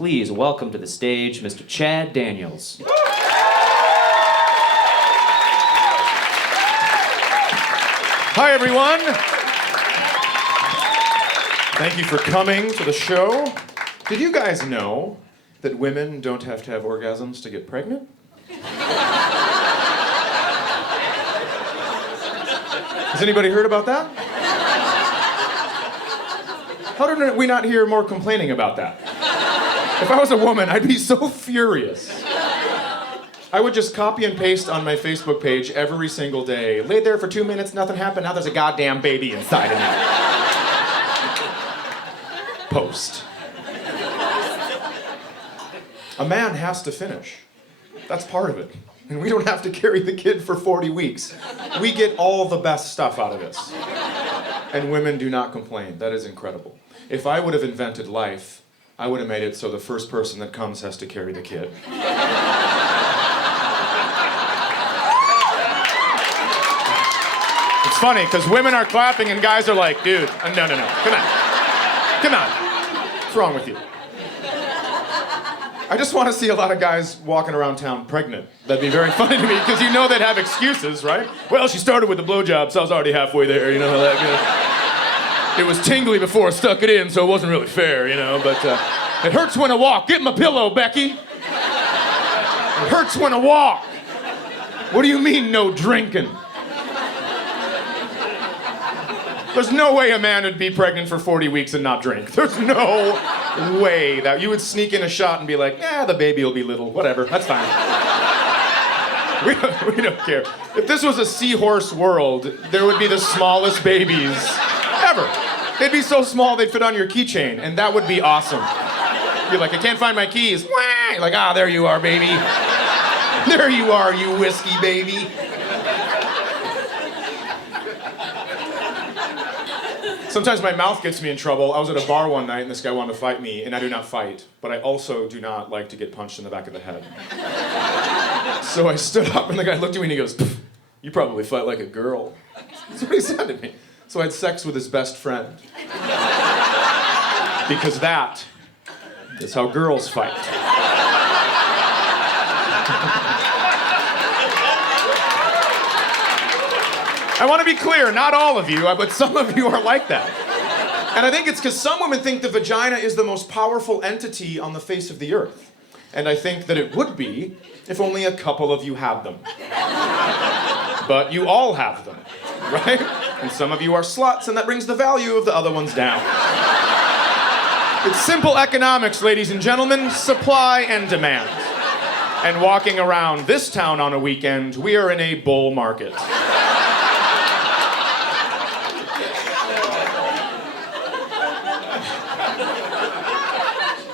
Please welcome to the stage Mr. Chad Daniels. Hi, everyone. Thank you for coming to the show. Did you guys know that women don't have to have orgasms to get pregnant? Has anybody heard about that? How did we not hear more complaining about that? If I was a woman, I'd be so furious. I would just copy and paste on my Facebook page every single day. Laid there for 2 minutes, nothing happened, now there's a goddamn baby inside of me. Post. A man has to finish. That's part of it. And we don't have to carry the kid for 40 weeks. We get all the best stuff out of this. And women do not complain. That is incredible. If I would have invented life, I would have made it so the first person that comes has to carry the kid. It's funny, because women are clapping and guys are like, dude, no, come on. Come on. What's wrong with you? I just want to see a lot of guys walking around town pregnant. That'd be very funny to me, because you know they'd have excuses, right? Well, she started with the blowjob, so I was already halfway there, you know how that goes. It was tingly before I stuck it in, so it wasn't really fair, you know, but it hurts when I walk. Get my pillow, Becky. It hurts when I walk. What do you mean, no drinking? There's no way a man would be pregnant for 40 weeks and not drink. There's no way that you would sneak in a shot and be like, the baby will be little, whatever, that's fine. We don't care. If this was a seahorse world, there would be the smallest babies ever. They'd be so small they'd fit on your keychain, and that would be awesome. You're like, I can't find my keys. Wah! You're like, there you are, baby. There you are, you whiskey baby. Sometimes my mouth gets me in trouble. I was at a bar one night and this guy wanted to fight me, and I do not fight, but I also do not like to get punched in the back of the head. So I stood up and the guy looked at me and he goes, you probably fight like a girl. That's what he said to me. So I had sex with his best friend. Because that is how girls fight. I want to be clear, not all of you, but some of you are like that. And I think it's because some women think the vagina is the most powerful entity on the face of the earth. And I think that it would be if only a couple of you had them. But you all have them, right? And some of you are sluts, and that brings the value of the other ones down. It's simple economics, ladies and gentlemen, supply and demand. And walking around this town on a weekend, we are in a bull market.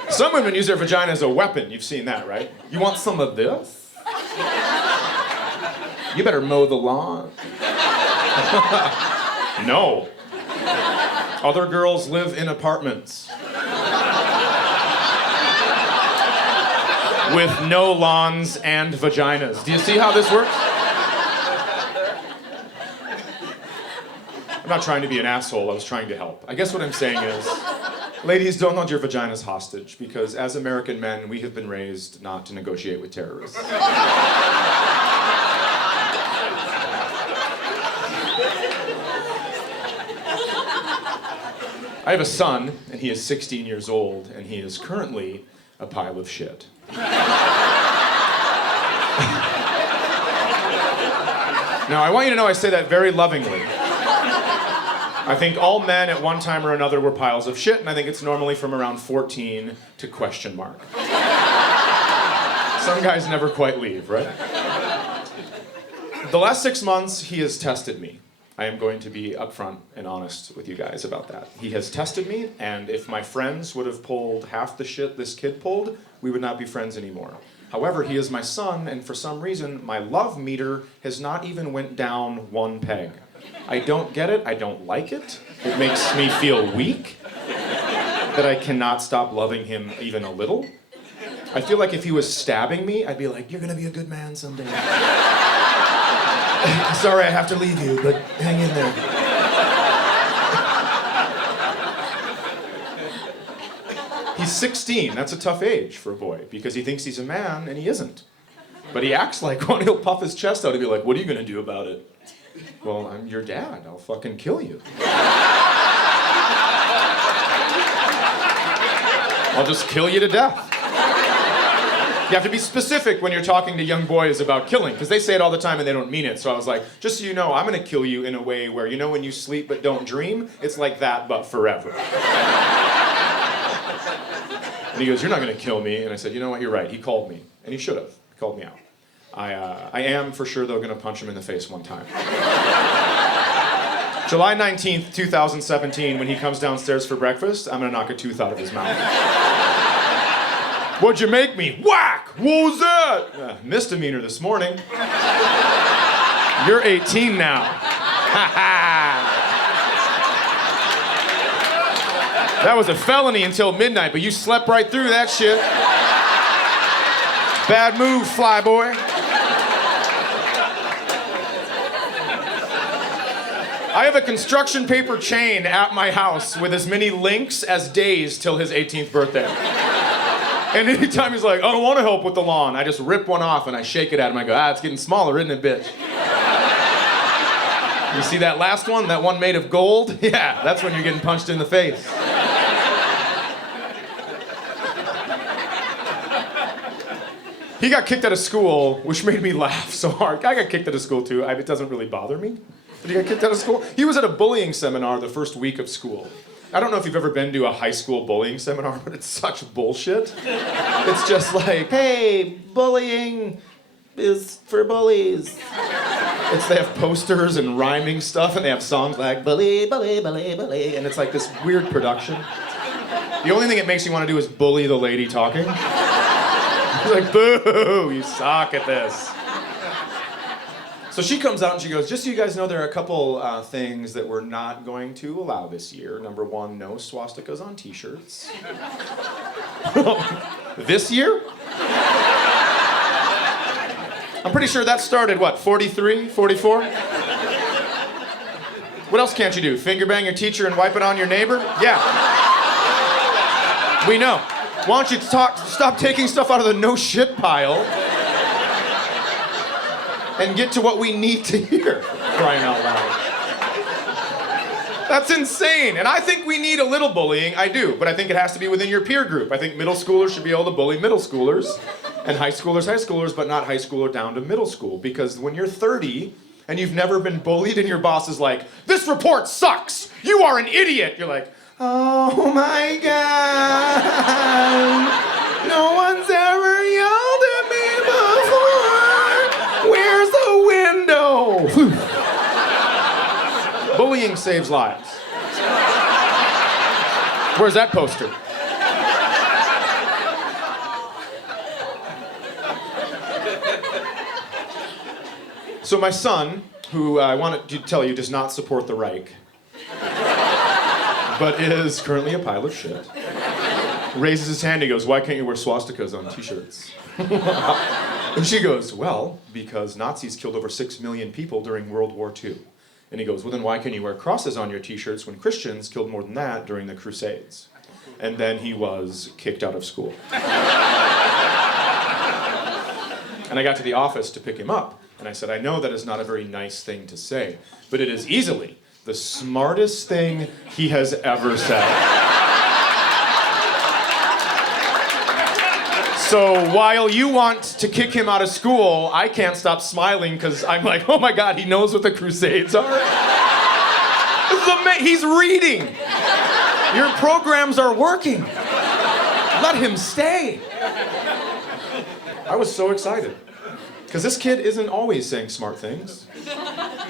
Some women use their vagina as a weapon. You've seen that, right? You want some of this? You better mow the lawn. No. Other girls live in apartments. With no lawns and vaginas. Do you see how this works? I'm not trying to be an asshole. I was trying to help. I guess what I'm saying is, ladies, don't hold your vaginas hostage, because as American men, we have been raised not to negotiate with terrorists. I have a son, and he is 16 years old, and he is currently a pile of shit. Now, I want you to know I say that very lovingly. I think all men at one time or another were piles of shit, and I think it's normally from around 14 to question mark. Some guys never quite leave, right? The last 6 months, he has tested me. I am going to be upfront and honest with you guys about that. He has tested me, and if my friends would have pulled half the shit this kid pulled, we would not be friends anymore. However, he is my son, and for some reason, my love meter has not even went down one peg. I don't get it, I don't like it. It makes me feel weak, that I cannot stop loving him even a little. I feel like if he was stabbing me, I'd be like, you're gonna be a good man someday. Sorry I have to leave you, but hang in there. He's 16. That's a tough age for a boy because he thinks he's a man and he isn't. But he acts like one. He'll puff his chest out and be like, what are you going to do about it? Well, I'm your dad. I'll fucking kill you. I'll just kill you to death. You have to be specific when you're talking to young boys about killing, because they say it all the time and they don't mean it. So I was like, just so you know, I'm going to kill you in a way where, you know when you sleep but don't dream? It's like that, but forever. And he goes, you're not going to kill me. And I said, you know what, you're right. He called me. And he should have. He called me out. I am, for sure, though, going to punch him in the face one time. July 19th, 2017, when he comes downstairs for breakfast, I'm going to knock a tooth out of his mouth. What'd you make me? Whack! What was that? Misdemeanor this morning. You're 18 now. Ha ha! That was a felony until midnight, but you slept right through that shit. Bad move, flyboy. I have a construction paper chain at my house with as many links as days till his 18th birthday. And anytime he's like, I don't want to help with the lawn, I just rip one off and I shake it at him. I go, it's getting smaller, isn't it, bitch? You see that last one? That one made of gold? Yeah, that's when you're getting punched in the face. He got kicked out of school, which made me laugh so hard. I got kicked out of school too. It doesn't really bother me. But he got kicked out of school. He was at a bullying seminar the first week of school. I don't know if you've ever been to a high school bullying seminar, but it's such bullshit. It's just like, hey, bullying is for bullies. They have posters and rhyming stuff, and they have songs like bully, bully, bully, bully, and it's like this weird production. The only thing it makes you want to do is bully the lady talking. Like, boo, you suck at this. So she comes out and she goes, just so you guys know, there are a couple things that we're not going to allow this year. Number one, no swastikas on t-shirts. This year? I'm pretty sure that started, 43, 44? What else can't you do? Finger bang your teacher and wipe it on your neighbor? Yeah. We know. Why don't you stop taking stuff out of the no shit pile and get to what we need to hear, crying out loud. That's insane. And I think we need a little bullying. I do. But I think it has to be within your peer group. I think middle schoolers should be able to bully middle schoolers and high schoolers, but not high schooler down to middle school. Because when you're 30 and you've never been bullied and your boss is like, this report sucks. You are an idiot. You're like, oh my God, no one's ever yelled at me before. Where's the window? Bullying saves lives. Where's that poster? So my son, who I wanted to tell you does not support the Reich, but is currently a pile of shit, raises his hand and goes, why can't you wear swastikas on t-shirts? And she goes, well, because Nazis killed over 6 million people during World War II. And he goes, well then why can't you wear crosses on your t-shirts when Christians killed more than that during the Crusades? And then he was kicked out of school. And I got to the office to pick him up, and I said, I know that is not a very nice thing to say, but it is easily the smartest thing he has ever said. So while you want to kick him out of school, I can't stop smiling because I'm like, oh my God, he knows what the Crusades are. He's reading. Your programs are working. Let him stay. I was so excited because this kid isn't always saying smart things.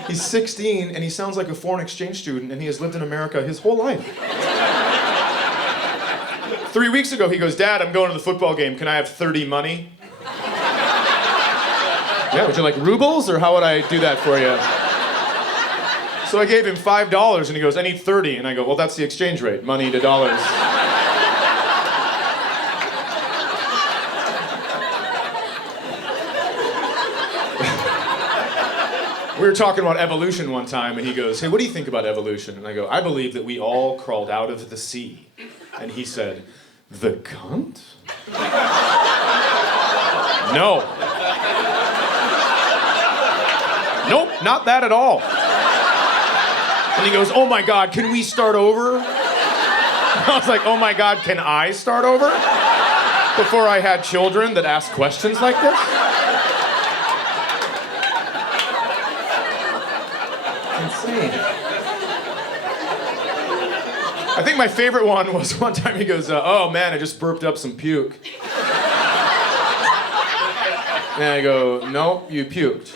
He's 16 and he sounds like a foreign exchange student and he has lived in America his whole life. 3 weeks ago he goes, Dad, I'm going to the football game. Can I have 30 money? Yeah, would you like rubles or how would I do that for you? So I gave him $5 and he goes, I need 30. And I go, well, that's the exchange rate, money to dollars. We were talking about evolution one time, and he goes, hey, what do you think about evolution? And I go, I believe that we all crawled out of the sea. And he said, The cunt? No. Nope, not that at all. And he goes, oh my God, can we start over? I was like, oh my God, can I start over? Before I had children that asked questions like this? Insane. I think my favorite one was one time he goes, oh man, I just burped up some puke. And I go, no, you puked.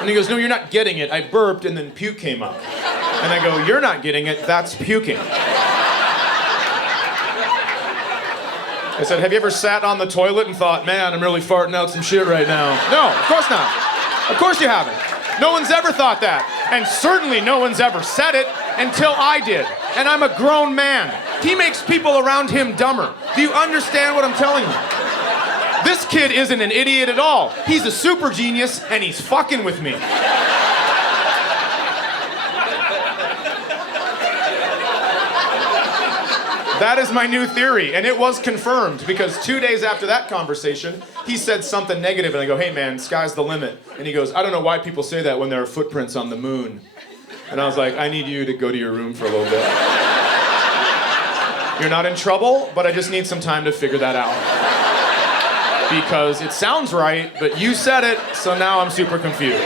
And he goes, no, you're not getting it. I burped and then puke came up. And I go, you're not getting it, that's puking. I said, have you ever sat on the toilet and thought, man, I'm really farting out some shit right now? No, of course not. Of course you haven't. No one's ever thought that. And certainly no one's ever said it until I did. And I'm a grown man. He makes people around him dumber. Do you understand what I'm telling you? This kid isn't an idiot at all. He's a super genius, and he's fucking with me. That is my new theory, and it was confirmed, because 2 days after that conversation, he said something negative, and I go, hey man, sky's the limit. And he goes, I don't know why people say that when there are footprints on the moon. And I was like, I need you to go to your room for a little bit. You're not in trouble, but I just need some time to figure that out. Because it sounds right, but you said it, so now I'm super confused.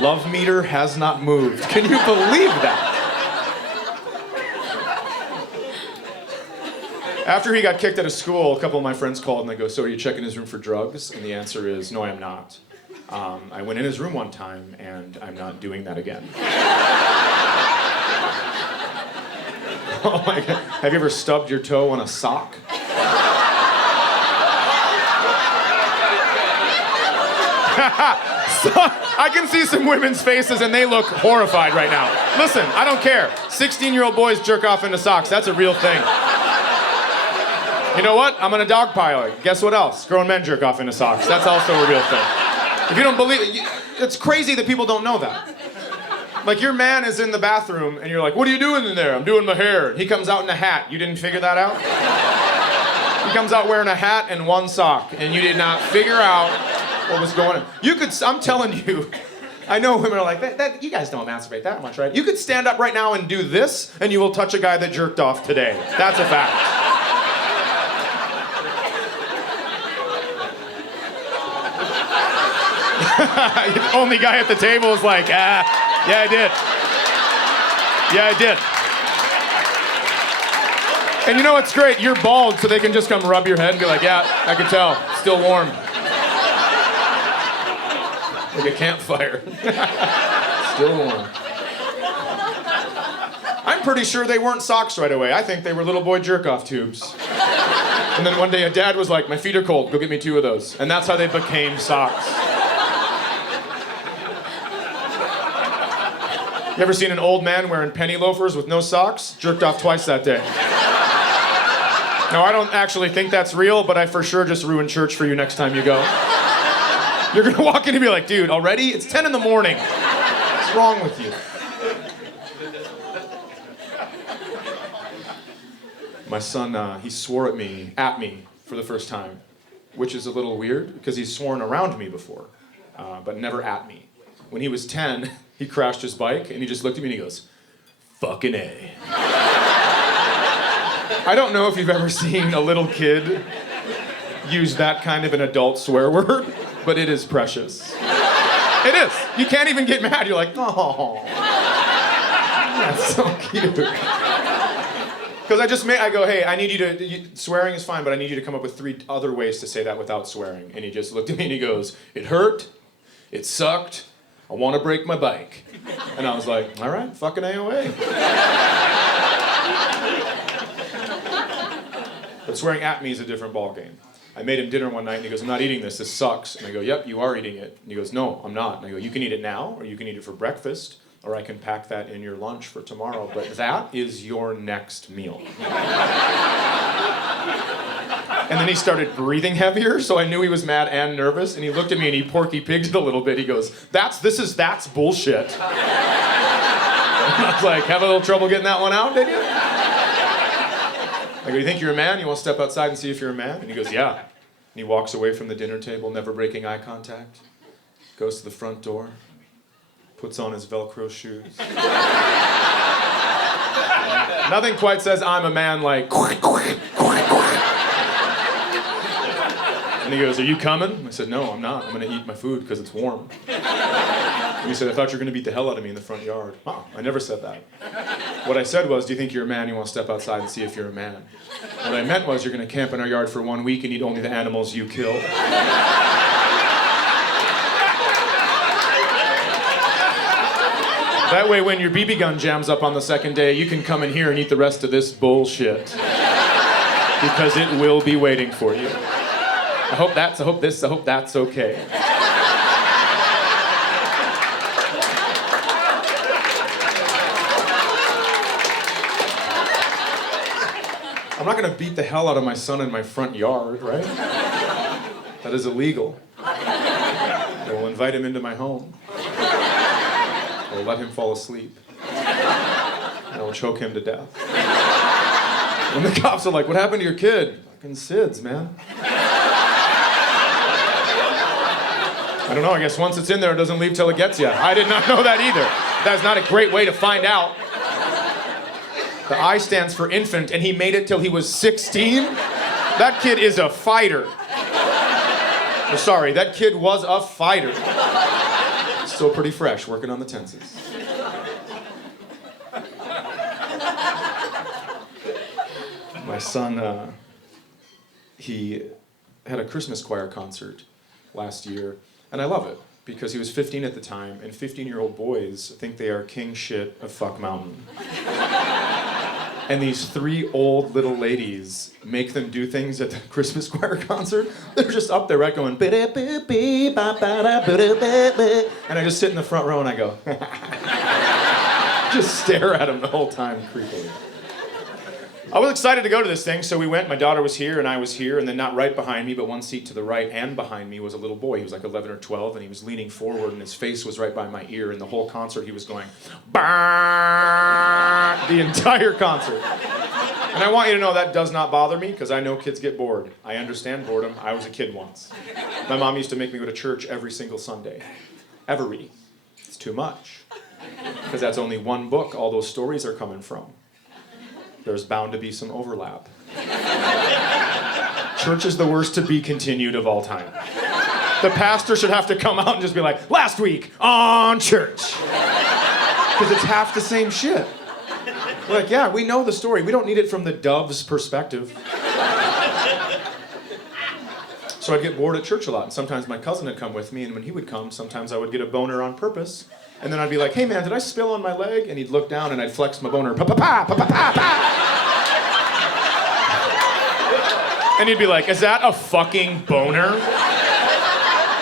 Love meter has not moved. Can you believe that? After he got kicked out of school, a couple of my friends called and they go, so are you checking his room for drugs? And the answer is, no, I am not. I went in his room one time, and I'm not doing that again. Oh my God. Have you ever stubbed your toe on a sock? So, I can see some women's faces, and they look horrified right now. Listen, I don't care. 16-year-old boys jerk off into socks. That's a real thing. You know what? I'm on a dog pilot. Guess what else? Grown men jerk off into socks. That's also a real thing. If you don't believe it, it's crazy that people don't know that. Like, your man is in the bathroom, and you're like, what are you doing in there? I'm doing my hair. He comes out in a hat. You didn't figure that out? He comes out wearing a hat and one sock, and you did not figure out what was going on. I'm telling you, I know women are like, that you guys don't masturbate that much, right? You could stand up right now and do this, and you will touch a guy that jerked off today. That's a fact. The only guy at the table is like, yeah, I did. Yeah, I did. And you know what's great? You're bald, so they can just come rub your head and be like, yeah, I can tell. Still warm. Like a campfire. Still warm. I'm pretty sure they weren't socks right away. I think they were little boy jerk-off tubes. And then one day a dad was like, my feet are cold, go get me 2 of those. And that's how they became socks. You ever seen an old man wearing penny loafers with no socks? Jerked off twice that day. No, I don't actually think that's real, but I for sure just ruined church for you next time you go. You're gonna walk in and be like, dude, already? It's 10 in the morning. What's wrong with you? My son, he swore at me for the first time, which is a little weird because he's sworn around me before, but never at me. When he was 10, he crashed his bike and he just looked at me and he goes, fucking A. I don't know if you've ever seen a little kid use that kind of an adult swear word, but it is precious. It is. You can't even get mad. You're like, oh, that's so cute. Because I go, hey, I need you to, swearing is fine, but I need you to come up with 3 other ways to say that without swearing. And he just looked at me and he goes, it hurt, it sucked, I want to break my bike. And I was like, all right, fucking AOA. But swearing at me is a different ballgame. I made him dinner one night and he goes, I'm not eating this sucks. And I go, yep, you are eating it. And he goes, no, I'm not. And I go, you can eat it now, or you can eat it for breakfast, or I can pack that in your lunch for tomorrow, but that is your next meal. And then he started breathing heavier, so I knew he was mad and nervous. And he looked at me and he Porky Pigged a little bit. He goes, that's bullshit. And I was like, have a little trouble getting that one out, did you? I go, you think you're a man? You want to step outside and see if you're a man? And he goes, yeah. And he walks away from the dinner table, never breaking eye contact. Goes to the front door, puts on his Velcro shoes. Nothing quite says I'm a man like. And he goes, are you coming? I said, no, I'm not. I'm going to eat my food because it's warm. And he said, I thought you were going to beat the hell out of me in the front yard. Huh, I never said that. What I said was, do you think you're a man? You want to step outside and see if you're a man. What I meant was, you're going to camp in our yard for 1 week and eat only the animals you kill. That way, when your BB gun jams up on the second day, you can come in here and eat the rest of this bullshit. Because it will be waiting for you. I hope that's okay. I'm not gonna beat the hell out of my son in my front yard, right? That is illegal. I will invite him into my home. I will let him fall asleep. And I will choke him to death. And the cops are like, what happened to your kid? Fucking SIDS, man. I don't know, I guess once it's in there, it doesn't leave till it gets you. I did not know that either. That's not a great way to find out. The I stands for infant, and he made it till he was 16? That kid is a fighter. Oh, sorry, that kid was a fighter. Still pretty fresh, working on the tenses. My son, he had a Christmas choir concert last year, and I love it, because he was 15 at the time, and 15-year-old boys think they are king shit of fuck mountain. And these 3 old little ladies make them do things at the Christmas choir concert. They're just up there, right, going, and I just sit in the front row and I go, just stare at them the whole time, creepily. I was excited to go to this thing, so we went. My daughter was here and I was here, and then not right behind me, but one seat to the right and behind me was a little boy. He was like 11 or 12, and he was leaning forward, and his face was right by my ear, and the whole concert he was going, bah! The entire concert. And I want you to know that does not bother me, because I know kids get bored. I understand boredom. I was a kid once. My mom used to make me go to church every single Sunday. Every. It's too much. Because that's only one book all those stories are coming from. There's bound to be some overlap. Church is the worst to be continued of all time. The pastor should have to come out and just be like, last week on church. Because it's half the same shit. We're like, yeah, we know the story. We don't need it from the dove's perspective. So I'd get bored at church a lot. And sometimes my cousin would come with me, and when he would come, sometimes I would get a boner on purpose. And then I'd be like, hey man, did I spill on my leg? And he'd look down and I'd flex my boner. Pa pa pa pa pa pa pa. And he'd be like, is that a fucking boner?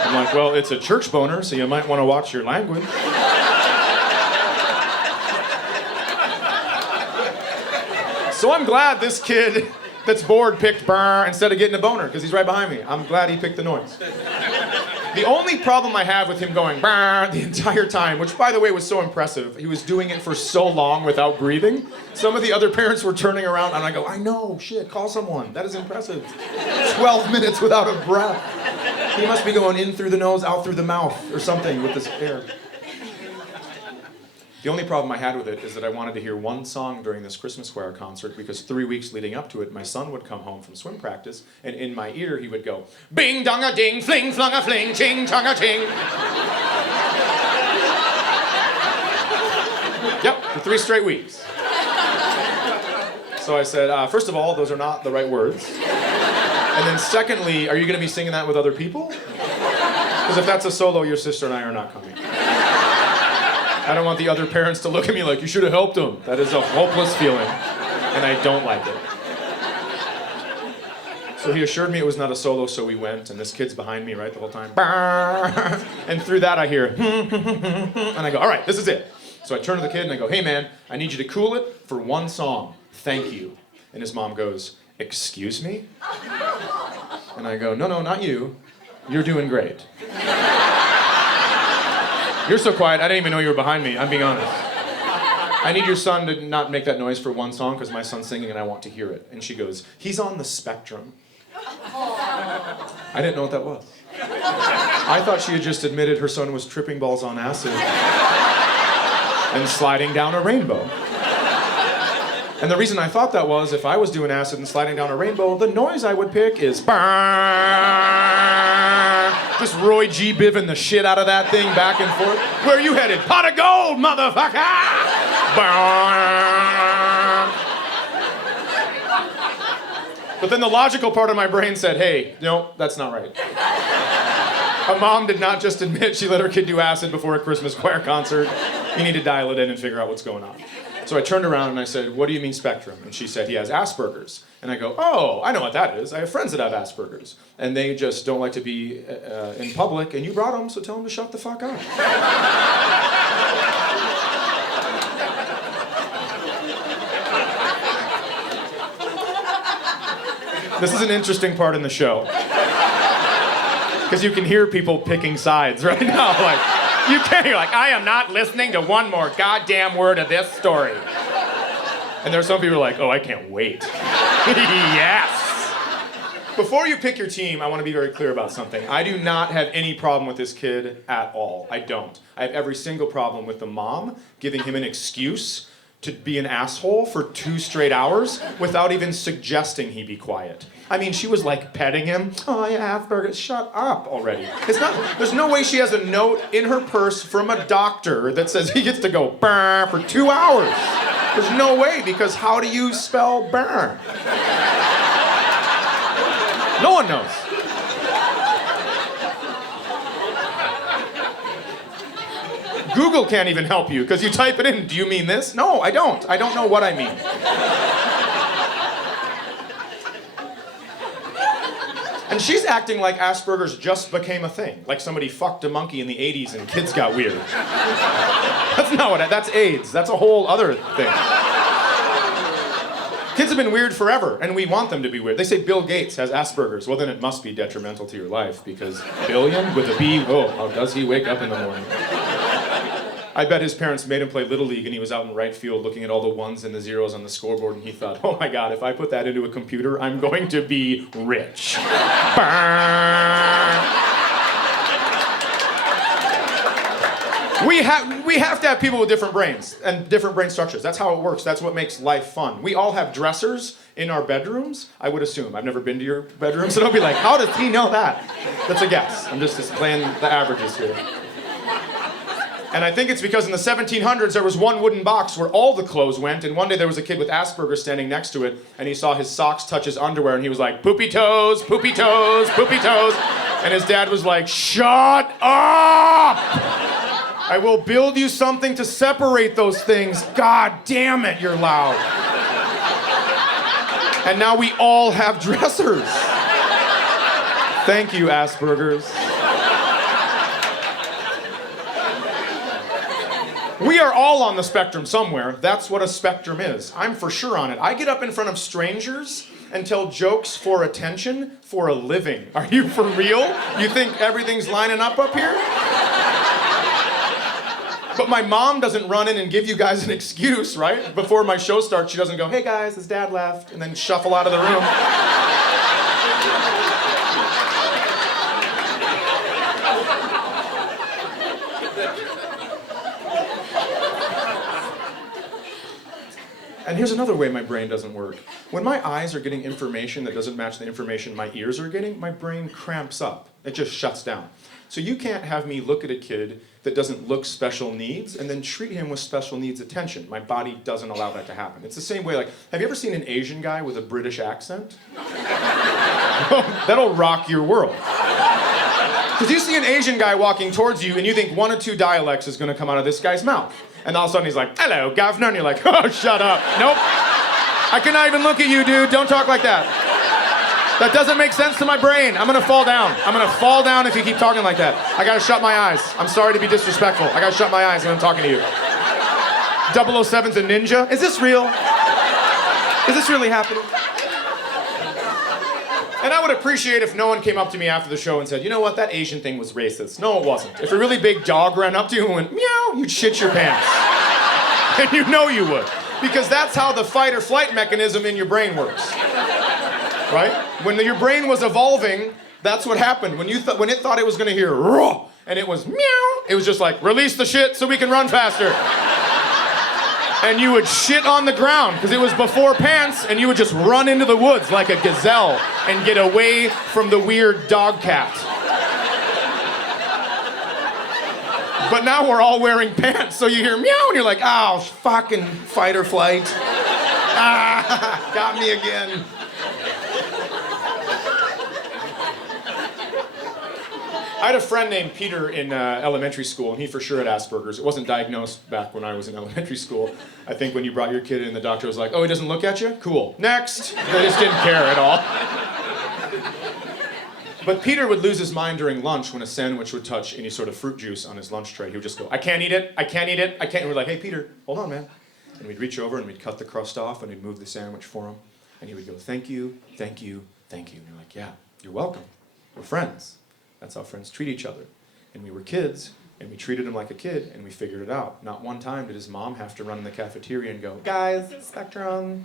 I'm like, well, it's a church boner, so you might want to watch your language. So I'm glad this kid that's bored picked brr instead of getting a boner, because he's right behind me. I'm glad he picked the noise. The only problem I have with him going brr the entire time, which by the way was so impressive, he was doing it for so long without breathing. Some of the other parents were turning around and I go, I know, shit, call someone. That is impressive. 12 minutes without a breath. He must be going in through the nose, out through the mouth, or something with this air. The only problem I had with it is that I wanted to hear one song during this Christmas choir concert, because 3 weeks leading up to it, my son would come home from swim practice, and in my ear he would go, bing dong a ding, fling flung a fling, ching chong a ching. Yep, for 3 straight weeks. So I said, first of all, those are not the right words. And then secondly, are you going to be singing that with other people? Because if that's a solo, your sister and I are not coming. I don't want the other parents to look at me like, you should have helped him. That is a hopeless feeling, and I don't like it. So he assured me it was not a solo, so we went, and this kid's behind me, right, the whole time. And through that I hear, and I go, all right, this is it. So I turn to the kid and I go, hey man, I need you to cool it for one song. Thank you. And his mom goes, excuse me? And I go, no, not you. You're doing great. You're so quiet, I didn't even know you were behind me, I'm being honest. I need your son to not make that noise for one song because my son's singing and I want to hear it. And she goes, he's on the spectrum. I didn't know what that was. I thought she had just admitted her son was tripping balls on acid and sliding down a rainbow. And the reason I thought that was, if I was doing acid and sliding down a rainbow, the noise I would pick is just Roy G. Biven the shit out of that thing back and forth. Where are you headed? Pot of gold, motherfucker! But then the logical part of my brain said, hey, no, that's not right. A mom did not just admit she let her kid do acid before a Christmas choir concert. You need to dial it in and figure out what's going on. So I turned around and I said, what do you mean spectrum? And she said, he has Asperger's. And I go, oh, I know what that is. I have friends that have Asperger's. And they just don't like to be in public, and you brought them, so tell them to shut the fuck up. This is an interesting part in the show. Because you can hear people picking sides right now. Like, you can't. You're like, I am not listening to one more goddamn word of this story. And there are some people who are like, oh, I can't wait. Yes! Before you pick your team, I want to be very clear about something. I do not have any problem with this kid at all. I don't. I have every single problem with the mom giving him an excuse to be an asshole for 2 straight hours without even suggesting he be quiet. I mean, she was like petting him. Oh, yeah, Asperger's. Shut up already. There's no way she has a note in her purse from a doctor that says he gets to go burr for 2 hours. There's no way, because how do you spell burr? No one knows. Google can't even help you, because you type it in, do you mean this? No, I don't. I don't know what I mean. And she's acting like Asperger's just became a thing. Like somebody fucked a monkey in the 80s and kids got weird. That's not what that's AIDS. That's a whole other thing. Kids have been weird forever, and we want them to be weird. They say Bill Gates has Asperger's. Well, then it must be detrimental to your life, because billion with a B, oh, how does he wake up in the morning? I bet his parents made him play Little League, and he was out in right field looking at all the ones and the zeros on the scoreboard, and he thought, oh my God, if I put that into a computer, I'm going to be rich. We have to have people with different brains and different brain structures. That's how it works. That's what makes life fun. We all have dressers in our bedrooms, I would assume. I've never been to your bedroom, so don't be like, how does he know that? That's a guess. I'm just playing the averages here. And I think it's because in the 1700s there was one wooden box where all the clothes went, and one day there was a kid with Asperger's standing next to it, and he saw his socks touch his underwear, and he was like, poopy toes, poopy toes, poopy toes. And his dad was like, shut up! I will build you something to separate those things. God damn it, you're loud. And now we all have dressers. Thank you, Asperger's. We are all on the spectrum somewhere. That's what a spectrum is. I'm for sure on it. I get up in front of strangers and tell jokes for attention for a living. Are you for real? You think everything's lining up here? But my mom doesn't run in and give you guys an excuse, right? Before my show starts, she doesn't go, hey guys, his dad left, and then shuffle out of the room. And here's another way my brain doesn't work. When my eyes are getting information that doesn't match the information my ears are getting, my brain cramps up. It just shuts down. So you can't have me look at a kid that doesn't look special needs and then treat him with special needs attention. My body doesn't allow that to happen. It's the same way, like, have you ever seen an Asian guy with a British accent? That'll rock your world. Because you see an Asian guy walking towards you and you think 1 or 2 dialects is going to come out of this guy's mouth. And all of a sudden he's like, hello, governor. And you're like, oh, shut up. Nope. I cannot even look at you, dude. Don't talk like that. That doesn't make sense to my brain. I'm gonna fall down. I'm gonna fall down if you keep talking like that. I gotta shut my eyes. I'm sorry to be disrespectful. I gotta shut my eyes when I'm talking to you. 007's a ninja? Is this real? Is this really happening? And I would appreciate if no one came up to me after the show and said, you know what, that Asian thing was racist. No, it wasn't. If a really big dog ran up to you and went, meow, you'd shit your pants. And you know you would. Because that's how the fight or flight mechanism in your brain works. Right? When your brain was evolving, that's what happened. When it thought it was going to hear, raw, and it was meow, it was just like, release the shit so we can run faster. And you would shit on the ground because it was before pants, and you would just run into the woods like a gazelle and get away from the weird dog cat. But now we're all wearing pants, so you hear meow and you're like, oh, fucking fight or flight. Ah, got me again. I had a friend named Peter in elementary school, and he for sure had Asperger's. It wasn't diagnosed back when I was in elementary school. I think when you brought your kid in, the doctor was like, oh, he doesn't look at you? Cool. Next. They just didn't care at all. But Peter would lose his mind during lunch when a sandwich would touch any sort of fruit juice on his lunch tray. He would just go, I can't eat it, I can't eat it, I can't. And we're like, hey, Peter, hold on, man. And we'd reach over and we'd cut the crust off and we'd move the sandwich for him. And he would go, thank you, thank you, thank you. And you're like, yeah, you're welcome. We're friends. That's how friends treat each other. And we were kids, and we treated him like a kid, and we figured it out. Not one time did his mom have to run in the cafeteria and go, guys, spectrum.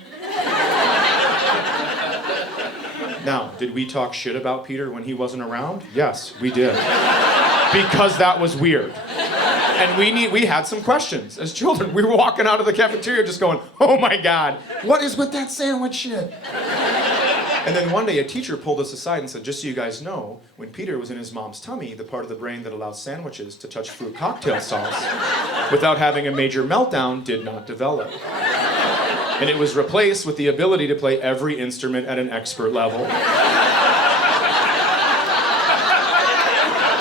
Now, did we talk shit about Peter when he wasn't around? Yes, we did. Because that was weird. And we had some questions as children. We were walking out of the cafeteria just going, oh my God, what is with that sandwich shit? And then one day a teacher pulled us aside and said, just so you guys know, when Peter was in his mom's tummy, the part of the brain that allows sandwiches to touch fruit cocktail sauce without having a major meltdown did not develop. And it was replaced with the ability to play every instrument at an expert level.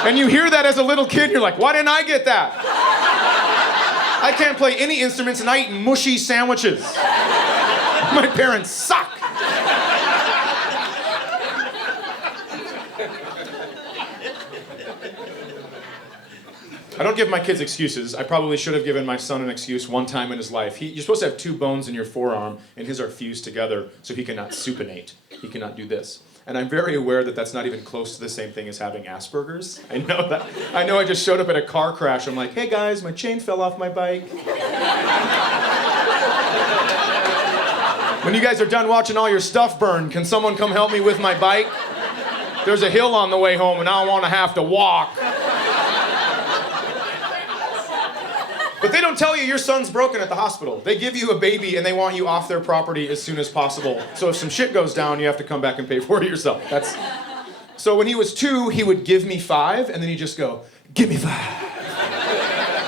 And you hear that as a little kid, and you're like, why didn't I get that? I can't play any instruments and I eat mushy sandwiches. My parents suck. I don't give my kids excuses. I probably should have given my son an excuse one time in his life. You're supposed to have 2 bones in your forearm, and his are fused together, so he cannot supinate. He cannot do this. And I'm very aware that that's not even close to the same thing as having Asperger's. I know that. I know I just showed up at a car crash. I'm like, hey guys, my chain fell off my bike. When you guys are done watching all your stuff burn, can someone come help me with my bike? There's a hill on the way home, and I don't want to have to walk. But they don't tell you your son's broken at the hospital. They give you a baby and they want you off their property as soon as possible. So if some shit goes down, you have to come back and pay for it yourself. So when he was 2, he would give me 5, and then he'd just go, give me 5.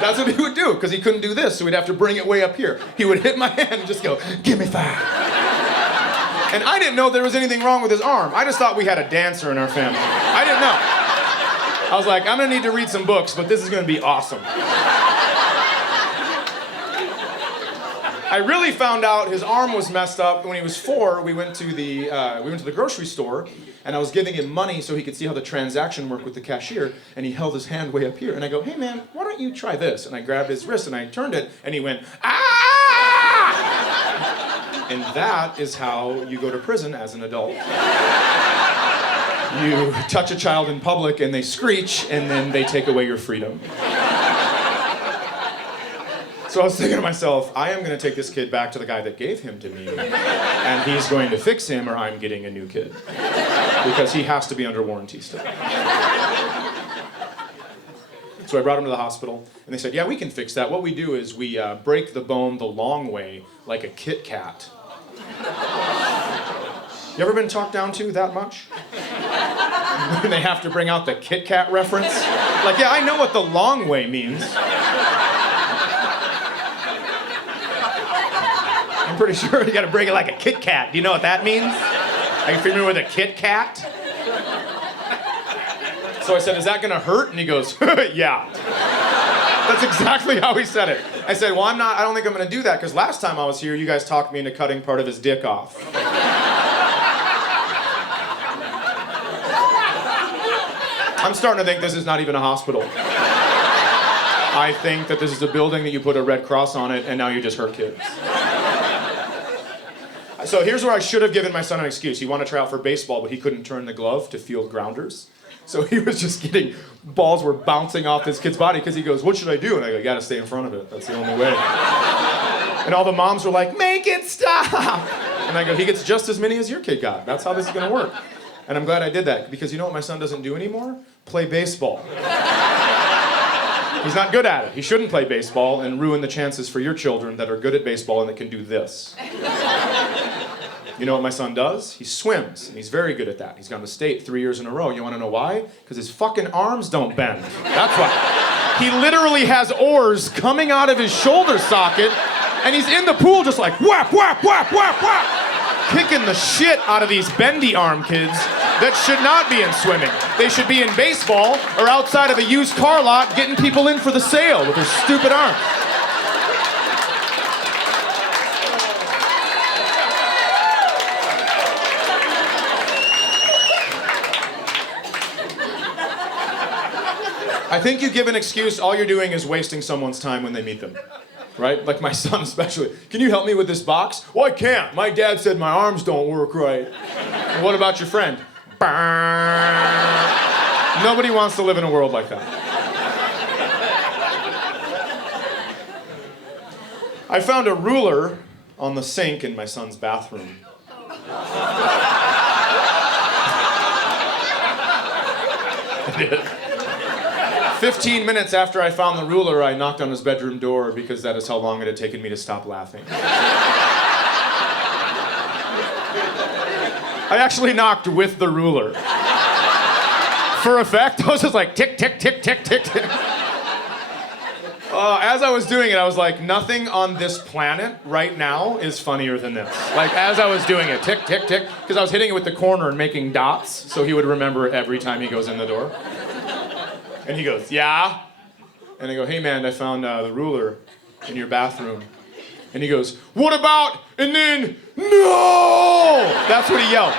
That's what he would do, because he couldn't do this, so he'd have to bring it way up here. He would hit my hand and just go, give me 5. And I didn't know there was anything wrong with his arm. I just thought we had a dancer in our family. I didn't know. I was like, I'm gonna need to read some books, but this is gonna be awesome. I really found out his arm was messed up when he was 4. We went to the grocery store, and I was giving him money so he could see how the transaction worked with the cashier, and he held his hand way up here, and I go, hey man, why don't you try this? And I grabbed his wrist and I turned it, and he went, ah! And that is how you go to prison as an adult. You touch a child in public and they screech, and then they take away your freedom. So I was thinking to myself, I am going to take this kid back to the guy that gave him to me, and he's going to fix him, or I'm getting a new kid. Because he has to be under warranty still. So I brought him to the hospital, and they said, yeah, we can fix that. What we do is we break the bone the long way, like a Kit Kat. You ever been talked down to that much? When they have to bring out the Kit Kat reference? Like, yeah, I know what the long way means. I'm pretty sure you gotta break it like a Kit Kat. Do you know what that means? Are you familiar with a Kit Kat? So I said, is that gonna hurt? And he goes, yeah. That's exactly how he said it. I said, well, I don't think I'm gonna do that, because last time I was here, you guys talked me into cutting part of his dick off. I'm starting to think this is not even a hospital. I think that this is a building that you put a Red Cross on it, and now you just hurt kids. So here's where I should have given my son an excuse. He wanted to try out for baseball, but he couldn't turn the glove to field grounders. So he was just getting, balls were bouncing off this kid's body because he goes, what should I do? And I go, you gotta stay in front of it. That's the only way. And all the moms were like, make it stop. And I go, he gets just as many as your kid got. That's how this is gonna work. And I'm glad I did that because you know what my son doesn't do anymore? Play baseball. He's not good at it. He shouldn't play baseball and ruin the chances for your children that are good at baseball and that can do this. You know what my son does? He swims, and he's very good at that. He's gone to state 3 years in a row. You want to know why? Because his fucking arms don't bend. That's why. He literally has oars coming out of his shoulder socket, and he's in the pool just like whap, whap, whap, whap, whap, kicking the shit out of these bendy arm kids that should not be in swimming. They should be in baseball or outside of a used car lot getting people in for the sale with their stupid arms. I think you give an excuse, all you're doing is wasting someone's time when they meet them. Right? Like my son especially. Can you help me with this box? Well, I can't. My dad said my arms don't work right. And what about your friend? Nobody wants to live in a world like that. I found a ruler on the sink in my son's bathroom. I did. 15 minutes after I found the ruler, I knocked on his bedroom door because that is how long it had taken me to stop laughing. I actually knocked with the ruler. For effect, I was just like tick, tick, tick, tick, tick, tick. As I was doing it, I was like, nothing on this planet right now is funnier than this. Like, as I was doing it, tick, tick, tick, because I was hitting it with the corner and making dots, so he would remember it every time he goes in the door. And he goes, yeah? And I go, hey man, I found the ruler in your bathroom. And he goes, what about, and then, no! That's what he yelled.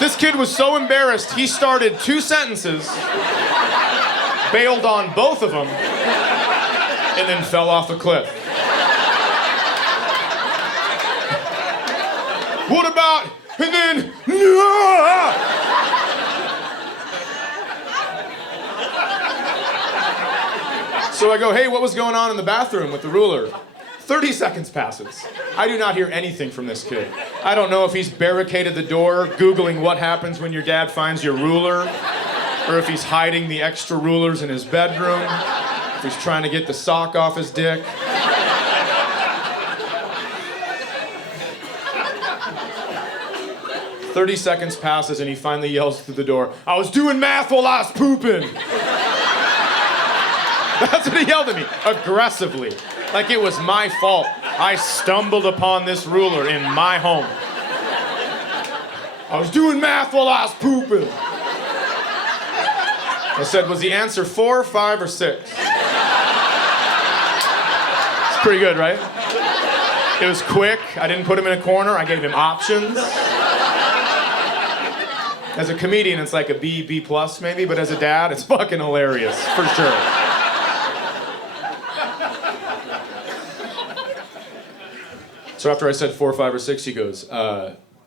This kid was so embarrassed, he started 2 sentences, bailed on both of them, and then fell off a cliff. What about, and then, no! So I go, hey, what was going on in the bathroom with the ruler? 30 seconds passes. I do not hear anything from this kid. I don't know if he's barricaded the door, Googling what happens when your dad finds your ruler, or if he's hiding the extra rulers in his bedroom, if he's trying to get the sock off his dick. "30 seconds passes and he finally yells through the door, I was doing math while I was pooping. That's what he yelled at me, aggressively. Like it was my fault. I stumbled upon this ruler in my home. I was doing math while I was pooping. I said, was the answer 4, 5, or 6? It's pretty good, right? It was quick. I didn't put him in a corner. I gave him options. As a comedian, it's like a B, B plus maybe, but as a dad, it's fucking hilarious, for sure. So after I said 4, 5, or 6, he goes,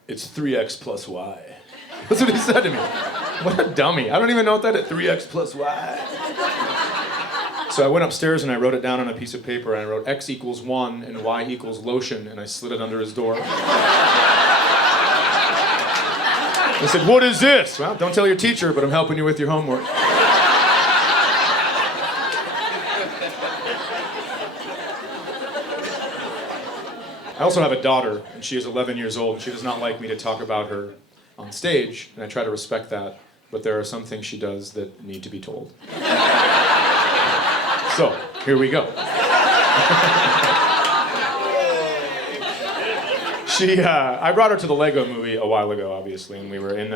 it's 3x plus y. That's what he said to me. What a dummy. I don't even know what that is, 3x plus y. So I went upstairs and I wrote it down on a piece of paper and I wrote x equals 1 and y equals lotion and I slid it under his door. I said, what is this? Well, don't tell your teacher, but I'm helping you with your homework. I also have a daughter, and she is 11 years old, and she does not like me to talk about her on stage, and I try to respect that, but there are some things she does that need to be told. So, here we go. I brought her to the Lego movie a while ago, obviously, and we were in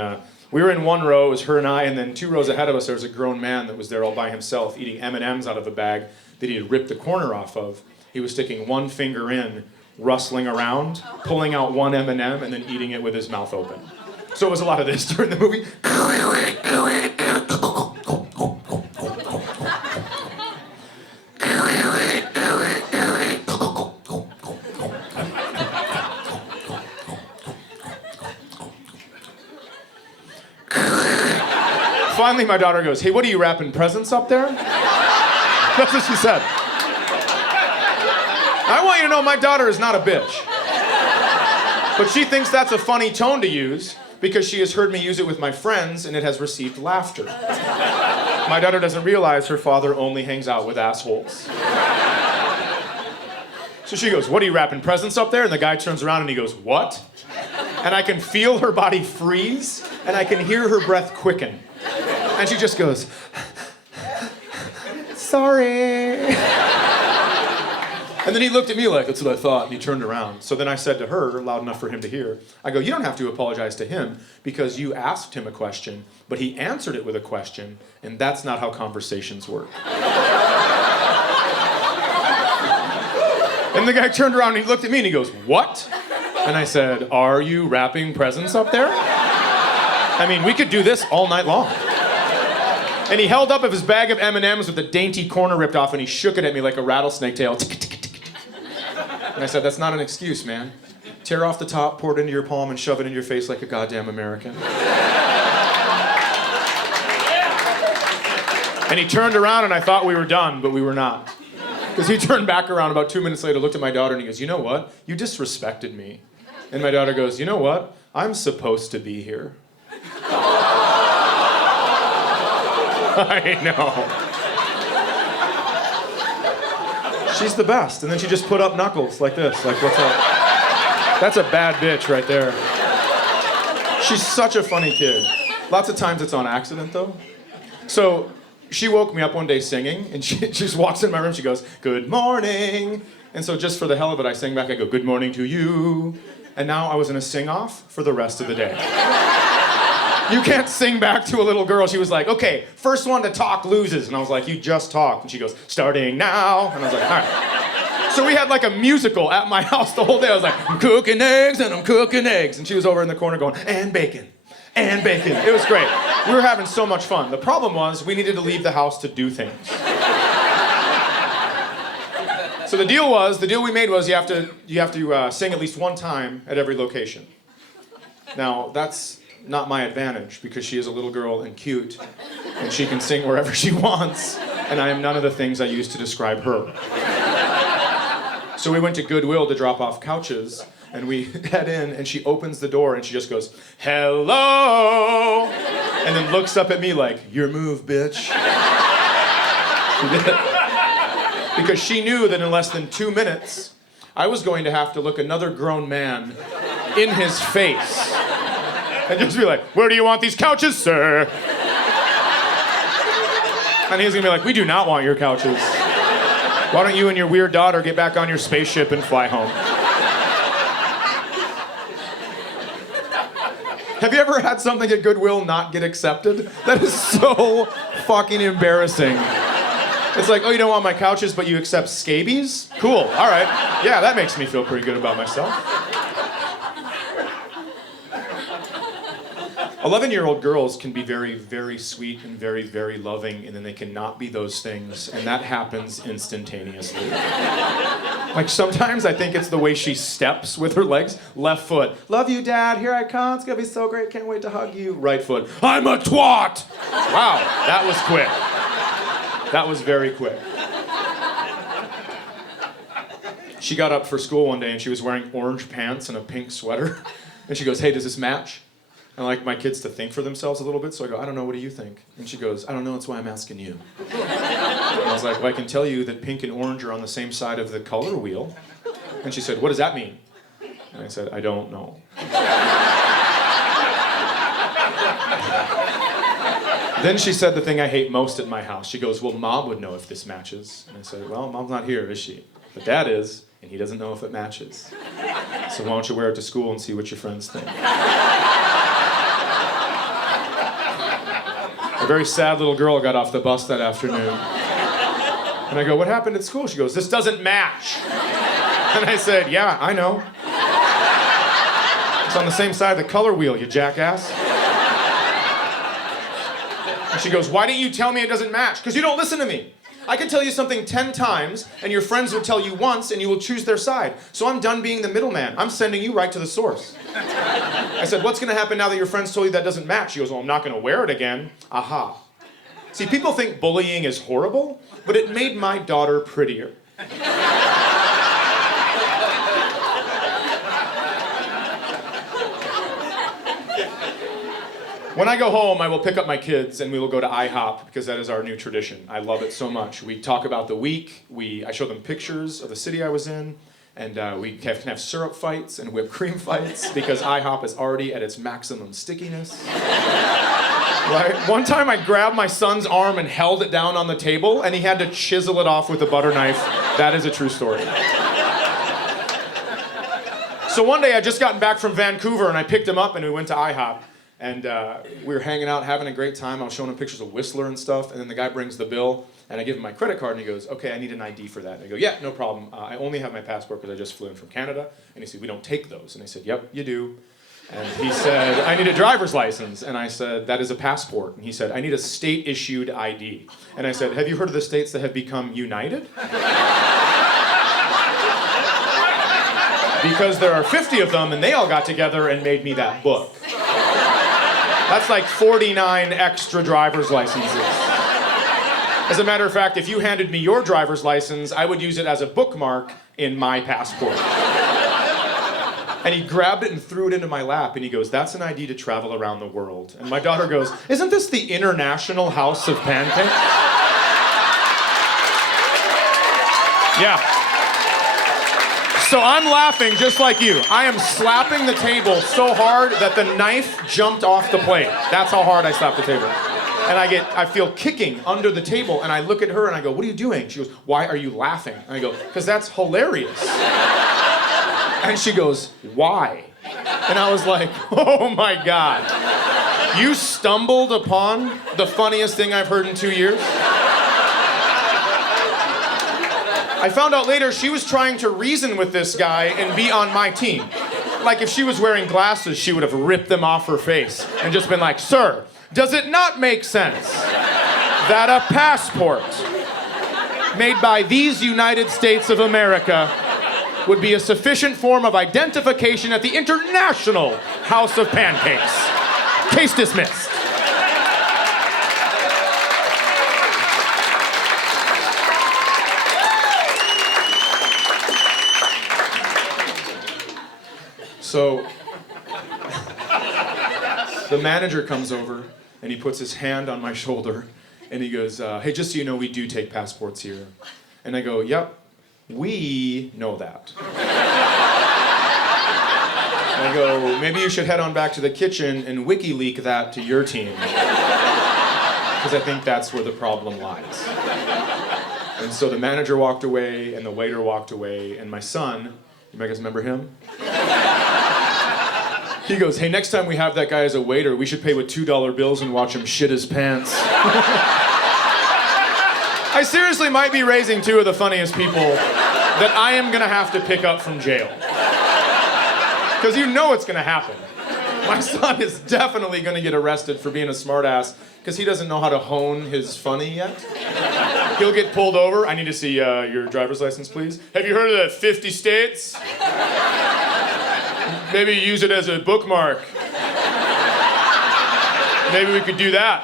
one row, it was her and I, and then 2 rows ahead of us there was a grown man that was there all by himself eating M&Ms out of a bag that he had ripped the corner off of. He was sticking one finger in, rustling around, pulling out one M&M, and then eating it with his mouth open. So it was a lot of this during the movie. finally my daughter goes, hey, what are you wrapping presents up there? That's what she said. I want you to know my daughter is not a bitch. But she thinks that's a funny tone to use because she has heard me use it with my friends and it has received laughter. My daughter doesn't realize her father only hangs out with assholes. So she goes, what are you wrapping presents up there? And the guy turns around and he goes, what? And I can feel her body freeze and I can hear her breath quicken. And she just goes, sorry. And then he looked at me like, that's what I thought, and he turned around. So then I said to her, loud enough for him to hear, I go, you don't have to apologize to him because you asked him a question, but he answered it with a question, and that's not how conversations work. And the guy turned around and he looked at me and he goes, what? And I said, are you wrapping presents up there? I mean, we could do this all night long. And he held up his bag of M&Ms with the dainty corner ripped off and he shook it at me like a rattlesnake tail. And I said, that's not an excuse, man. Tear off the top, pour it into your palm, and shove it in your face like a goddamn American. And he turned around and I thought we were done, but we were not. Because he turned back around about 2 minutes later, looked at my daughter, and he goes, you know what? You disrespected me. And my daughter goes, you know what? I'm supposed to be here. I know. She's the best. And then she just put up knuckles like this. Like, what's up? That's a bad bitch right there. She's such a funny kid. Lots of times it's on accident, though. So she woke me up one day singing, and she just walks in my room. She goes, good morning. And so just for the hell of it, I sang back. I go, good morning to you. And now I was in a sing-off for the rest of the day. You can't sing back to a little girl. She was like, okay, first one to talk loses. And I was like, you just talked. And she goes, starting now. And I was like, all right. So we had like a musical at my house the whole day. I was like, I'm cooking eggs and I'm cooking eggs. And she was over in the corner going, and bacon, and bacon. It was great. We were having so much fun. The problem was we needed to leave the house to do things. So the deal we made was you have to sing at least one time at every location. Now, that's not my advantage because she is a little girl and cute and she can sing wherever she wants and I am none of the things I used to describe her. So we went to Goodwill to drop off couches and we head in and she opens the door and she just goes, hello, and then looks up at me like, your move, bitch. She did. Because she knew that in less than 2 minutes I was going to have to look another grown man in his face and just be like, where do you want these couches, sir? And he's gonna be like, we do not want your couches. Why don't you and your weird daughter get back on your spaceship and fly home? Have you ever had something at Goodwill not get accepted? That is so fucking embarrassing. It's like, oh, you don't want my couches, but you accept scabies? Cool, all right. Yeah, that makes me feel pretty good about myself. 11-year-old girls can be very, very sweet and very, very loving, and then they cannot be those things, and that happens instantaneously. Like, sometimes I think it's the way she steps with her legs. Left foot, love you, Dad, here I come, it's gonna be so great, can't wait to hug you. Right foot, I'm a twat! Wow, that was quick. That was very quick. She got up for school one day, and she was wearing orange pants and a pink sweater, and she goes, hey, does this match? I like my kids to think for themselves a little bit, so I go, I don't know, what do you think? And she goes, I don't know, that's why I'm asking you. And I was like, well, I can tell you that pink and orange are on the same side of the color wheel. And she said, what does that mean? And I said, I don't know. Then she said the thing I hate most at my house. She goes, well, Mom would know if this matches. And I said, well, Mom's not here, is she? But Dad is, and he doesn't know if it matches. So why don't you wear it to school and see what your friends think? A very sad little girl got off the bus that afternoon. And I go, what happened at school? She goes, this doesn't match. And I said, yeah, I know. It's on the same side of the color wheel, you jackass. And she goes, why didn't you tell me it doesn't match? Because you don't listen to me. I could tell you something 10 times, and your friends would tell you once, and you will choose their side. So I'm done being the middleman. I'm sending you right to the source. I said, what's going to happen now that your friends told you that doesn't match? She goes, well, I'm not going to wear it again. Aha. See, people think bullying is horrible, but it made my daughter prettier. When I go home, I will pick up my kids and we will go to IHOP because that is our new tradition. I love it so much. We talk about the week. I show them pictures of the city I was in, and we can have syrup fights and whipped cream fights because IHOP is already at its maximum stickiness. Right? One time I grabbed my son's arm and held it down on the table, and he had to chisel it off with a butter knife. That is a true story. So one day I just gotten back from Vancouver and I picked him up and we went to IHOP. And we were hanging out, having a great time. I was showing him pictures of Whistler and stuff. And then the guy brings the bill, and I give him my credit card, and he goes, okay, I need an ID for that. And I go, yeah, no problem. I only have my passport because I just flew in from Canada. And he said, we don't take those. And I said, yep, you do. And he said, I need a driver's license. And I said, that is a passport. And he said, I need a state-issued ID. And I said, have you heard of the states that have become united? Because there are 50 of them, and they all got together and made me that book. That's like 49 extra driver's licenses. As a matter of fact, if you handed me your driver's license, I would use it as a bookmark in my passport. And he grabbed it and threw it into my lap, and he goes, that's an ID to travel around the world. And my daughter goes, isn't this the International House of Pancakes? Yeah. So I'm laughing just like you. I am slapping the table so hard that the knife jumped off the plate. That's how hard I slapped the table. And I feel kicking under the table, and I look at her and I go, what are you doing? She goes, why are you laughing? And I go, because that's hilarious. And she goes, why? And I was like, oh my God. You stumbled upon the funniest thing I've heard in 2 years? I found out later she was trying to reason with this guy and be on my team. Like if she was wearing glasses, she would have ripped them off her face and just been like, sir, does it not make sense that a passport made by these United States of America would be a sufficient form of identification at the International House of Pancakes? Case dismissed. So, the manager comes over, and he puts his hand on my shoulder, and he goes, hey, just so you know, we do take passports here. And I go, yep, we know that. I go, maybe you should head on back to the kitchen and WikiLeak that to your team. Because I think that's where the problem lies. And so the manager walked away, and the waiter walked away, and my son, you guys remember him? He goes, hey, next time we have that guy as a waiter, we should pay with $2 bills and watch him shit his pants. I seriously might be raising two of the funniest people that I am gonna have to pick up from jail. Because you know it's gonna happen. My son is definitely gonna get arrested for being a smartass because he doesn't know how to hone his funny yet. He'll get pulled over. I need to see your driver's license, please. Have you heard of the 50 states? Maybe use it as a bookmark. Maybe we could do that.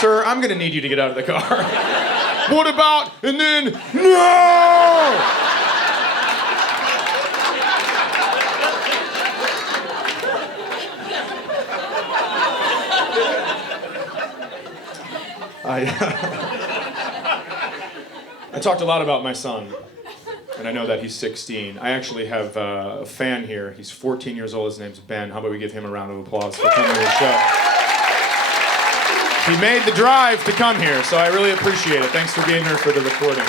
Sir, I'm gonna need you to get out of the car. What about, and then, no! I talked a lot about my son. And I know that he's 16. I actually have a fan here. He's 14 years old. His name's Ben. How about we give him a round of applause for coming to the show? He made the drive to come here, so I really appreciate it. Thanks for being here for the recording.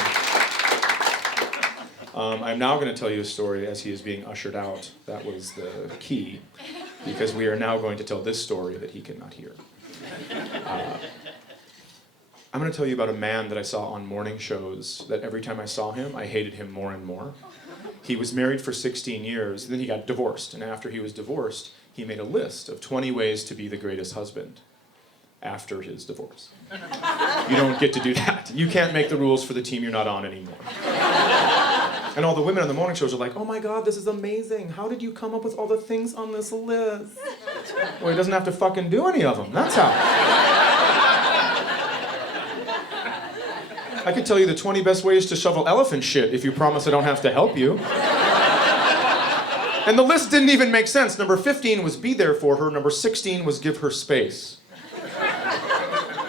I'm now going to tell you a story as he is being ushered out. That was the key, because we are now going to tell this story that he cannot hear. I'm going to tell you about a man that I saw on morning shows that every time I saw him, I hated him more and more. He was married for 16 years, then he got divorced. And after he was divorced, he made a list of 20 ways to be the greatest husband. after his divorce. You don't get to do that. You can't make the rules for the team you're not on anymore. And all the women on the morning shows are like, oh my God, this is amazing. How did you come up with all the things on this list? Well, he doesn't have to fucking do any of them. That's how. I could tell you the 20 best ways to shovel elephant shit if you promise I don't have to help you. And the list didn't even make sense. Number 15 was be there for her. Number 16 was give her space.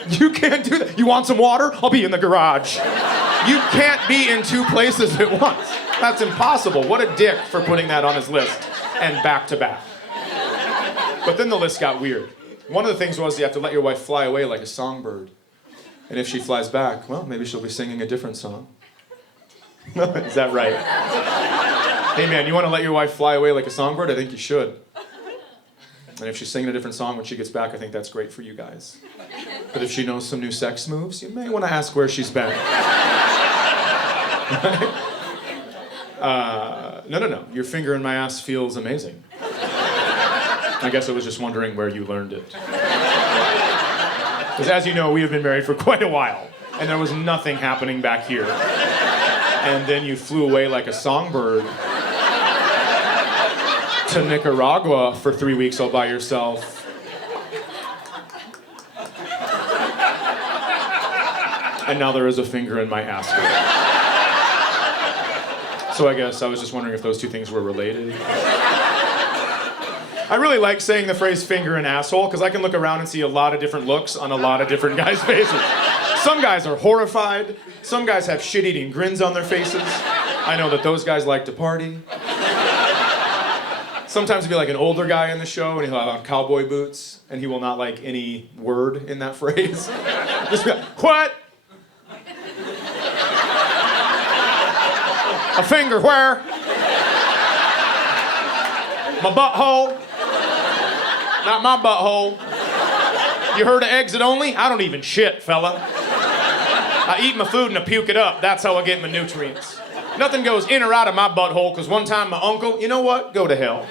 You can't do that. You want some water? I'll be in the garage. You can't be in two places at once. That's impossible. What a dick for putting that on his list and back to back. But then the list got weird. One of the things was you have to let your wife fly away like a songbird. And if she flies back, well, maybe she'll be singing a different song. Is that right? Hey man, you want to let your wife fly away like a songbird? I think you should. And if she's singing a different song when she gets back, I think that's great for you guys. But if she knows some new sex moves, you may want to ask where she's been. No. Your finger in my ass feels amazing. I guess I was just wondering where you learned it. Because as you know, we have been married for quite a while, and there was nothing happening back here. And then you flew away like a songbird to Nicaragua for 3 weeks all by yourself. And now there is a finger in my ass. So I guess I was just wondering if those two things were related. I really like saying the phrase finger and asshole because I can look around and see a lot of different looks on a lot of different guys' faces. Some guys are horrified. Some guys have shit-eating grins on their faces. I know that those guys like to party. Sometimes it'll be like an older guy in the show and he'll have on cowboy boots and he will not like any word in that phrase. Just be like, what? A finger where? My butthole? Not my butthole. You heard of exit only? I don't even shit, fella. I eat my food and I puke it up. That's how I get my nutrients. Nothing goes in or out of my butthole, because one time my uncle, you know what? Go to hell.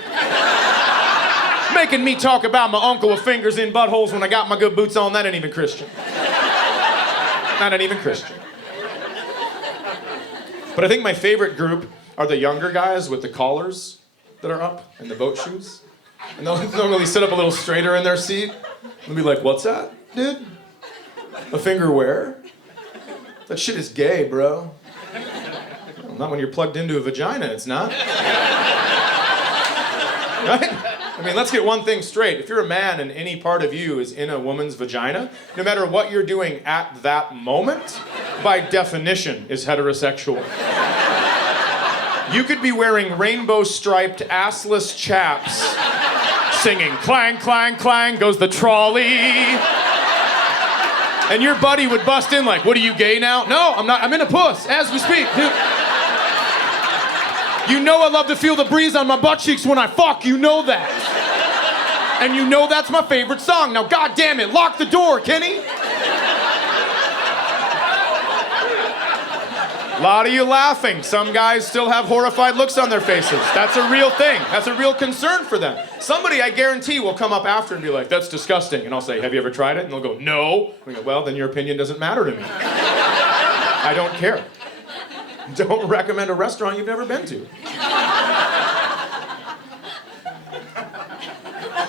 Making me talk about my uncle with fingers in buttholes when I got my good boots on, that ain't even Christian. That ain't even Christian. But I think my favorite group are the younger guys with the collars that are up and the boat shoes. And they'll really sit up a little straighter in their seat. They'll be like, what's that, dude? A finger where? That shit is gay, bro. Well, not when you're plugged into a vagina, it's not. Right? I mean, let's get one thing straight. If you're a man and any part of you is in a woman's vagina, no matter what you're doing at that moment, by definition, is heterosexual. You could be wearing rainbow-striped, assless chaps, singing, clang, clang, clang, goes the trolley. And your buddy would bust in like, what, are you gay now? No, I'm not, I'm in a puss, as we speak. Dude. You know I love to feel the breeze on my butt cheeks when I fuck, you know that. And you know that's my favorite song. Now, God damn it, lock the door, Kenny. A lot of you laughing. Some guys still have horrified looks on their faces. That's a real thing. That's a real concern for them. Somebody, I guarantee, will come up after and be like, that's disgusting. And I'll say, have you ever tried it? And they'll go, no. And I go, well, then your opinion doesn't matter to me. I don't care. Don't recommend a restaurant you've never been to.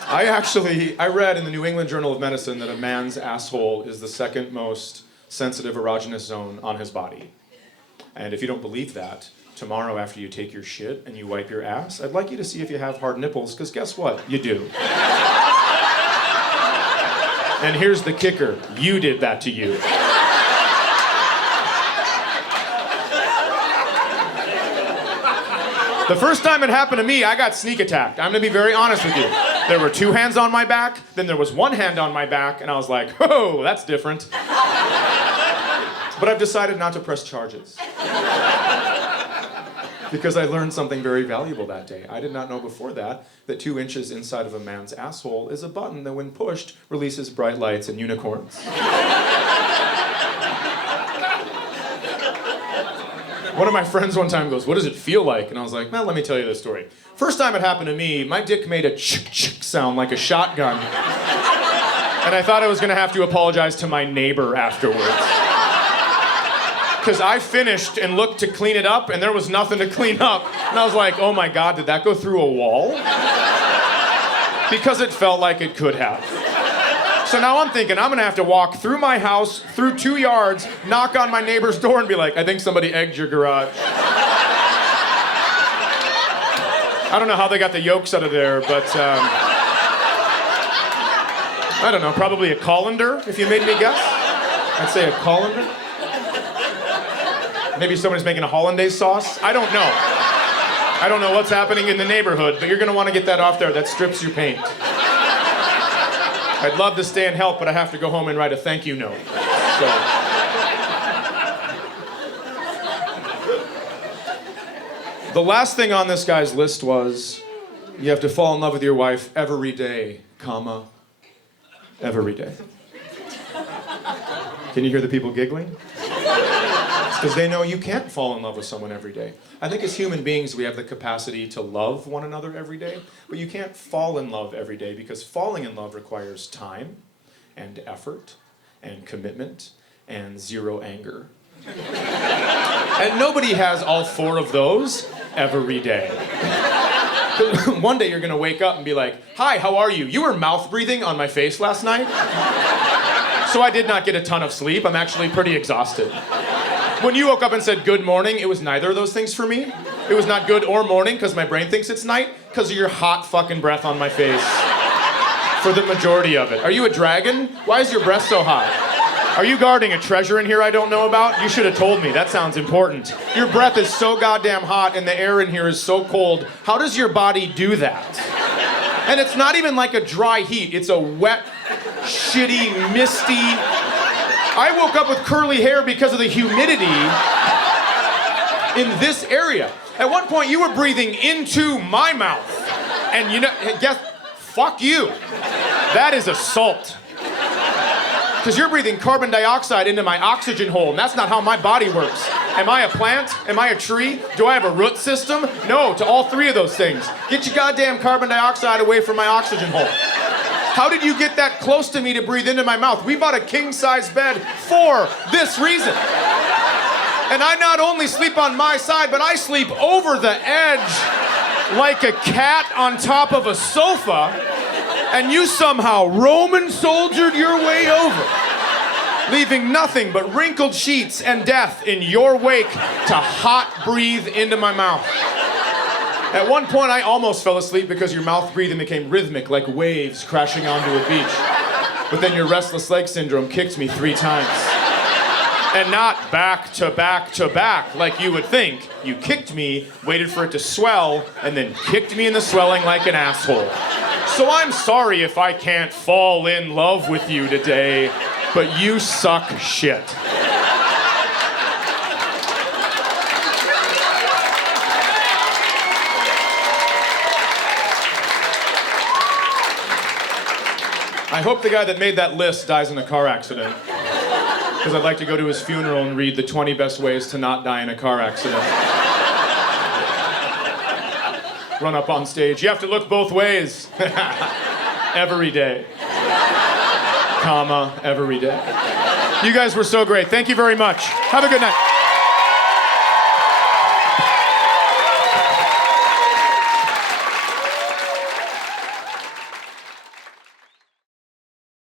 I read in the New England Journal of Medicine that a man's asshole is the second most sensitive erogenous zone on his body. And if you don't believe that, tomorrow after you take your shit and you wipe your ass, I'd like you to see if you have hard nipples, because guess what? You do. And here's the kicker. You did that to you. The first time it happened to me, I got sneak attacked. I'm gonna be very honest with you. There were 2 hands on my back, then there was 1 hand on my back, and I was like, oh, that's different. But I've decided not to press charges. Because I learned something very valuable that day. I did not know before that 2 inches inside of a man's asshole is a button that when pushed releases bright lights and unicorns. One of my friends one time goes, what does it feel like? And I was like, well, let me tell you this story. First time it happened to me, my dick made a chick-chick sound like a shotgun. And I thought I was gonna have to apologize to my neighbor afterwards. Because I finished and looked to clean it up, and there was nothing to clean up. And I was like, oh my God, did that go through a wall? Because it felt like it could have. So now I'm thinking I'm gonna have to walk through my house, through 2 yards, knock on my neighbor's door and be like, I think somebody egged your garage. I don't know how they got the yolks out of there, but I don't know, probably a colander, if you made me guess. I'd say a colander. Maybe somebody's making a hollandaise sauce. I don't know. I don't know what's happening in the neighborhood, but you're gonna wanna get that off there. That strips your paint. I'd love to stay and help, but I have to go home and write a thank you note. So. The last thing on this guy's list was, you have to fall in love with your wife every day, comma, every day. Can you hear the people giggling? It's because they know you can't fall in love with someone every day. I think as human beings, we have the capacity to love one another every day, but you can't fall in love every day because falling in love requires time and effort and commitment and zero anger. And nobody has all 4 of those every day. One day you're gonna wake up and be like, hi, how are you? You were mouth breathing on my face last night? So I did not get a ton of sleep. I'm actually pretty exhausted. When you woke up and said good morning, it was neither of those things for me. It was not good or morning because my brain thinks it's night because of your hot fucking breath on my face for the majority of it. Are you a dragon? Why is your breath so hot? Are you guarding a treasure in here I don't know about? You should have told me. That sounds important. Your breath is so goddamn hot and the air in here is so cold. How does your body do that? And it's not even like a dry heat. It's a wet, shitty, misty... I woke up with curly hair because of the humidity in this area. At one point, you were breathing into my mouth. And you know, guess, fuck you. That is assault. Because you're breathing carbon dioxide into my oxygen hole, and that's not how my body works. Am I a plant? Am I a tree? Do I have a root system? No, to all 3 of those things. Get your goddamn carbon dioxide away from my oxygen hole. How did you get that close to me to breathe into my mouth? We bought a king-size bed for this reason. And I not only sleep on my side, but I sleep over the edge like a cat on top of a sofa, and you somehow Roman soldiered your way over, leaving nothing but wrinkled sheets and death in your wake to hot breathe into my mouth. At one point, I almost fell asleep because your mouth breathing became rhythmic, like waves crashing onto a beach. But then your restless leg syndrome kicked me 3 times. And not back to back to back, like you would think. You kicked me, waited for it to swell, and then kicked me in the swelling like an asshole. So I'm sorry if I can't fall in love with you today, but you suck shit. I hope the guy that made that list dies in a car accident. Because I'd like to go to his funeral and read the 20 best ways to not die in a car accident. Run up on stage. You have to look both ways. Every day. Comma, every day. You guys were so great. Thank you very much. Have a good night.